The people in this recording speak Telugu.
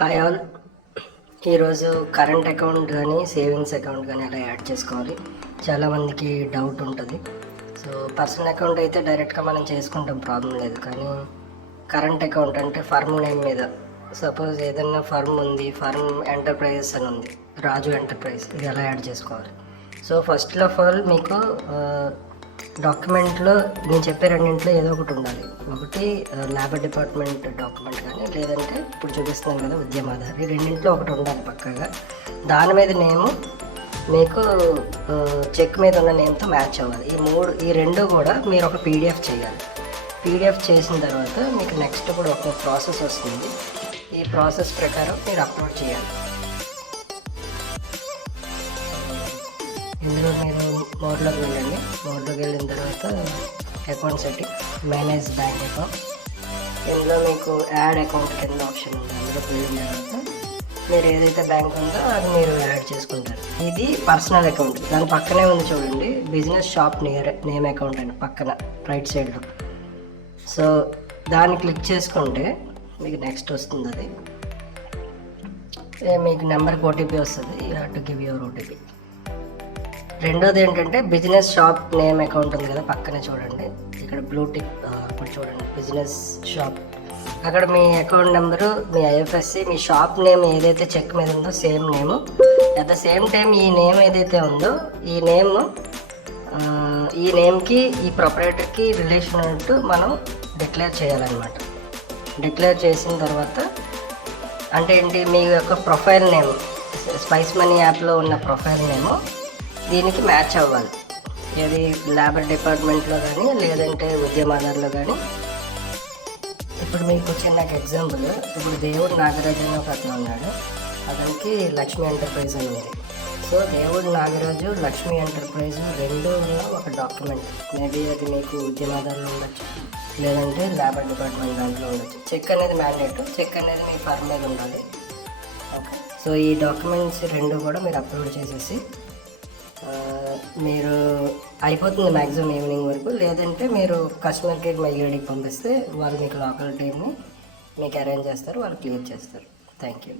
Hi all. ఈరోజు కరెంట్ అకౌంట్ కానీ సేవింగ్స్ అకౌంట్ కానీ ఎలా యాడ్ చేసుకోవాలి. చాలామందికి డౌట్ ఉంటుంది. సో పర్సనల్ అకౌంట్ అయితే డైరెక్ట్గా మనం చేసుకుంటాం ప్రాబ్లం లేదు. కానీ కరెంట్ అకౌంట్ అంటే ఫర్మ్ నేమ్ మీద. సపోజ్ ఏదైనా ఫర్మ్ ఉంది ఫర్మ్ ఎంటర్ప్రైజెస్ అని ఉంది. రాజు ఎంటర్ప్రైజ్ ఇది ఎలా యాడ్ చేసుకోవాలి. సో ఫస్ట్ ఆఫ్ ఆల్ మీకు డాక్యుమెంట్లో నేను చెప్పే రెండింటిలో ఏదో ఒకటి ఉండాలి. ఒకటి లేబర్ డిపార్ట్మెంట్ డాక్యుమెంట్ కానీ లేదంటే ఇప్పుడు చూపిస్తున్నాను కదా ఉద్యమాధార్. ఈ రెండింటిలో ఒకటి ఉండాలి పక్కగా. దాని మీద నేము మీకు చెక్ మీద ఉన్న నేమ్తో మ్యాచ్ అవ్వాలి. ఈ మూడు ఈ రెండు కూడా మీరు ఒక పీడిఎఫ్ చేయాలి. పీడిఎఫ్ చేసిన తర్వాత మీకు నెక్స్ట్ కూడా ఒక ప్రాసెస్ వస్తుంది. ఈ ప్రాసెస్ ప్రకారం మీరు అప్లోడ్ చేయాలి. ఇందులో మీరు మోడ్లోకి వెళ్ళండి. మోడ్లోకి వెళ్ళిన తర్వాత account setting manage bank account. ఇందులో మీకు యాడ్ అకౌంట్ కింద ఆప్షన్ ఉంది. అందులో వెళ్ళిన తర్వాత మీరు ఏదైతే బ్యాంక్ ఉందో అది మీరు యాడ్ చేసుకుంటారు. ఇది పర్సనల్ అకౌంట్. దాని పక్కనే ఉంది చూడండి. Business shop near name account అని పక్కన రైట్ సైడ్లో సో దాన్ని క్లిక్ చేసుకుంటే మీకు నెక్స్ట్ వస్తుంది అది. మీకు నెంబర్కి ఓటీపీ వస్తుంది. You have to give your OTP రెండోది ఏంటంటే బిజినెస్ షాప్ నేమ్ అకౌంట్ ఉంది కదా పక్కనే చూడండి. ఇక్కడ బ్లూ టిక్ ఇప్పుడు చూడండి. బిజినెస్ షాప్ అక్కడ మీ అకౌంట్ నెంబరు మీ ఐఎఫ్ఎస్సి మీ షాప్ నేమ్ ఏదైతే చెక్ మీద ఉందో same name at the same time ఈ నేమ్ ఏదైతే ఉందో ఈ నేమ్ ఈ నేమ్కి ఈ ప్రొపరేటర్కి రిలేషన్ ఉన్నట్టు మనం డిక్లేర్ చేయాలన్నమాట. డిక్లేర్ చేసిన తర్వాత అంటే ఏంటి మీ యొక్క ప్రొఫైల్ నేమ్ స్పైస్ మనీ యాప్లో ఉన్న ప్రొఫైల్ నేము దీనికి మ్యాచ్ అవ్వాలి. ఏది లేబర్ డిపార్ట్మెంట్లో కానీ లేదంటే ఉద్యమాదారులో కానీ. ఇప్పుడు మీకు చిన్న ఎగ్జాంపుల్. ఇప్పుడు దేవుడు నాగరాజు అని ఒక అతను ఉన్నాడు. అతనికి లక్ష్మీ ఎంటర్ప్రైజ్ ఉంది. సో దేవుడు నాగరాజు లక్ష్మీ ఎంటర్ప్రైజ్ రెండు ఒక డాక్యుమెంట్. మేబీ అది మీకు ఉద్యమాదారులు ఉండొచ్చు. లేదంటే లేబర్ డిపార్ట్మెంట్ దాంట్లో ఉండొచ్చు. చెక్ అనేది మ్యాండేట్ చెక్ అనేది మీ ఫర్మ్ మీద ఉండాలి. ఓకే. సో ఈ డాక్యుమెంట్స్ రెండు కూడా మీరు అప్లోడ్ చేసేసి మీరు అయిపోతుంది మ్యాక్సిమం ఈవినింగ్ వరకు. లేదంటే మీరు కస్టమర్ కేర్ మై ఈడికి పంపిస్తే వాళ్ళు మీకు లోకల్ టీమ్ని మీకు అరేంజ్ చేస్తారు వాళ్ళు క్లియర్ చేస్తారు. Thank you